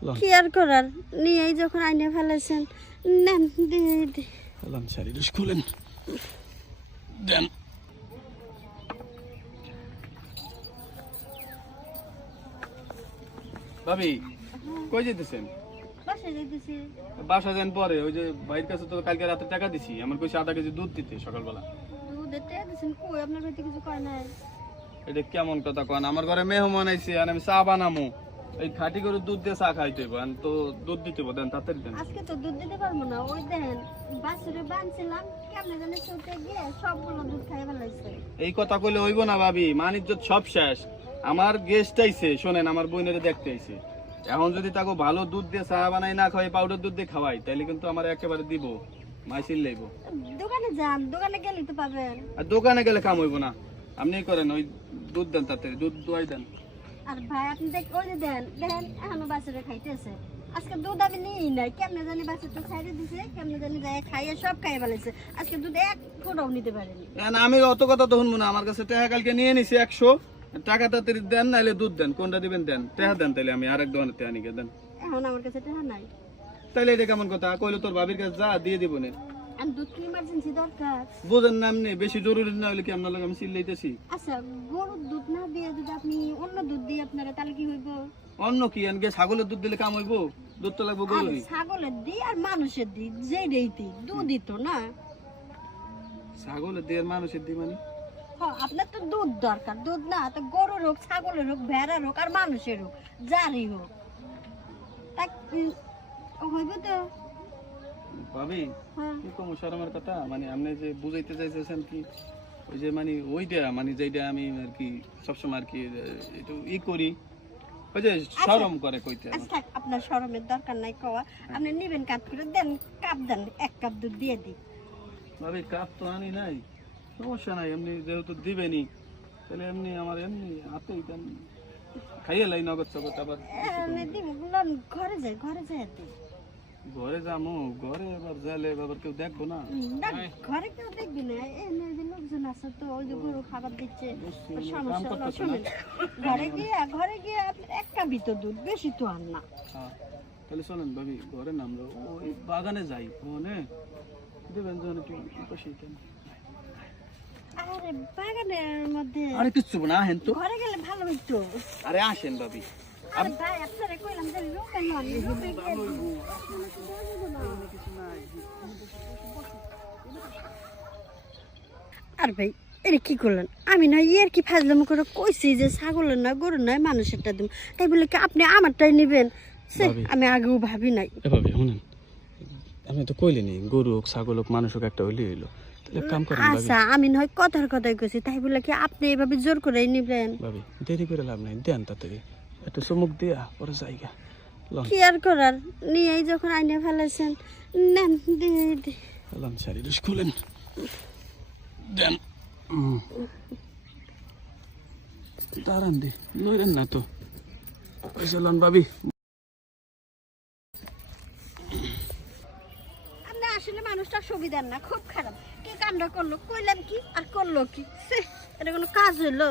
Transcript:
কি আর করার, নিয়েই যখন আইনে ফেলেছেন নেন দিয়ে দি। শাড়িটা খুলেন দেন। ভাবি কই যেতেছেন? বাসায় যাইতেছি। বাসা যান পরে, ওই যে ভাইয়ের কাছে তো কালকে রাতে টাকা দিছি, আমার কইছে আধা কেজি দুধ দিতে সকালবেলা। দুধের টাকা দিছেন কই? আপনার বাড়িতে কিছু কয় নাই? এটা কেমন কথা কন? আমার ঘরে মেহমান আইছে আর আমি চা বানামু, এই খাঁটি গরুর দুধ দিয়ে চা খাইতে হইব, তো দুধ দিতে দেন তাড়াতাড়ি দেন। আজকে তো দুধ দিতে পারবো না, ওই দেন বাছুরে বানছিলাম কেমনে জানি ছুটে গিয়ে সবগুলো দুধ খাই ফেলাইছে। এই কথা কইলে হইব না ভাবি, মান ইজ্জত সব শেষ। আমার গেস্ট আইছে, শোনেন, আমার বোনের দেখতে আইছে, এখন যদি তাকে ভালো দুধ দিয়ে চা বানাই না খাওয়াই, পাউডার দুধ দিয়ে খাওয়াই, তাইলে কিন্তু আমার একেবারে দিব মাইসিল লাইব। দোকানে যান, দোকানে গেলেই তো পাবেন। আর দোকানে গেলে কাম হইব না, আপনি করেন, ওই দুধ দেন তাড়াতাড়ি, দুধ দোয়াই দেন। আর ভাই আপনি ওই যে দেন দেখেন এখনো বাছুরে খাইতেছে। আজকে দুধ আমি নিই নাই, কেমনে জানি বাছুরটা খাইতে দিছে, কেমনে জানি যায় খাইয়ে সব খাইয়ে ফেলেছে। আজকে দুধ এক ফোঁটাও নিতে পারেনি। আমি অত কথা তো শুনবো না, আমার কাছে টাকা কালকে নিয়ে নিছি 100 টাকা, তাড়াতাড়ি দেন, নাইলে দুধ দেন, কোনটা দিবেন দেন, টাকা দেন, তাইলে আমি আরেক দোকানে টাকা নিয়ে দেন। এখন আমার কাছে টাকা নাই। তাইলে এটা কেমন কথা কইলো? তোর ভাবির কাছে যা দিয়ে দিব না। আর দুধ কি ইমার্জেন্সি দরকার? বুঝেন না আপনি, বেশি জরুরি না হলে কি আপনার লাগে আমি চিল্লাইতেছি? আচ্ছা গরুর দুধ না দিয়ে যদি আপনি অন্য দুধ দিয়ে আপনারা তাহলে কি হইব? অন্য কি আনগে? ছাগলের দুধ দিলে কাম হইব? দুধ তো লাগবে গরুরই। ছাগলের দিই আর মানুষের দিই, যেই দিই দুধই তো না। ছাগলের দিয়ে আর মানুষের দিয়ে মানে? আপনার তো দুধ দরকার, দুধ না তো গরুর হোক, ছাগলের হোক, ভেড়ার হোক আর মানুষের হোক, যারই হোক তা হইব তো। ভাবি হ্যাঁ কি কম শরমের কথা, মানে আপনি যে বুঝাইতে চাইতেছেন কি, ওই যে মানে ওইটা মানে যেটা আমি আর কি সবসময় আর কি একটু করি, ওই যে শরম করে কইতে। আচ্ছা আপনার শরমের দরকার নাই কওয়া, আপনি নিবেন কাপ করে দেন, কাপ দেন, 1 কাপ দুধ দিয়ে দিই। ভাবি কাপ তো আনি নাই, সমস্যা নাই, এমনি যেহেতু দিবেনি তাহলে এমনি আমার এমনি হাতেই দেন, খাইয়ে লাই নগদ চগত। আবার দিব ঘরে যাই, ঘরে যাই দিই। ঘরে যাবো, ঘরে এবার যাইলে আবার কেউ দেখবো না। না ঘরে কেউ দেখবি না, এনে যে লোকজন আছে তো, ওই যে গরু খাবার দিচ্ছে, সমস্যা হলো। শুনুন, ঘরে গিয়ে আপনার 1 কাপই তো দুধ, বেশি তো আর না। তাহলে চলেন ভাবি ঘরে নামলো, ওই বাগানে যাই, মানে দেবেন যেন একটু পাশে। আরে বাগানের মধ্যে আরে কিচ্ছু না, হেন তো ঘরে গেলে ভালো হইতো। আরে আসেন ভাবি। আরে ভাই আপনারে কইলাম যে লোকে নন, লোকে গিয়ে আর ভাই এটা কি করলেন? আমি না ইয়ের কি ফাজলাম করে কইছি যে ছাগলের নয়, গরুর নয়, মানুষেরটা দিন, তাই বলে কি আপনি আমারটাই নেবেন? আমি আগেও ভাবি নাই। ভাবি শুনেন, আমি তো কইলিনি গরু হোক, ছাগল হোক, মানুষ হোক, একটা হইলে হইলো। আচ্ছা আমি নয় কথার কথাই কইছি, তাই বলে কি আপনি এভাবে জোর করে নেবেন? ভাবি দেরি করে লাভ নাই, দেন তাড়াতাড়ি, একটু চুমুক দিয়া পরে জায়গা। কি আর করার, নিয়েই যখন আইনে ফেলেছেন নেন দিয়ে দি। শাড়িটা খুলেন দেন। দাঁড়ান দি, লইলেন না তো, চলুন ভাবি। আপনি আসলে মানুষটা সুবিধার না, খুব খারাপ। কি কাণ্ড করলো, কইলাম কি আর করলো কি? এটা কোনো কাজ হইলো?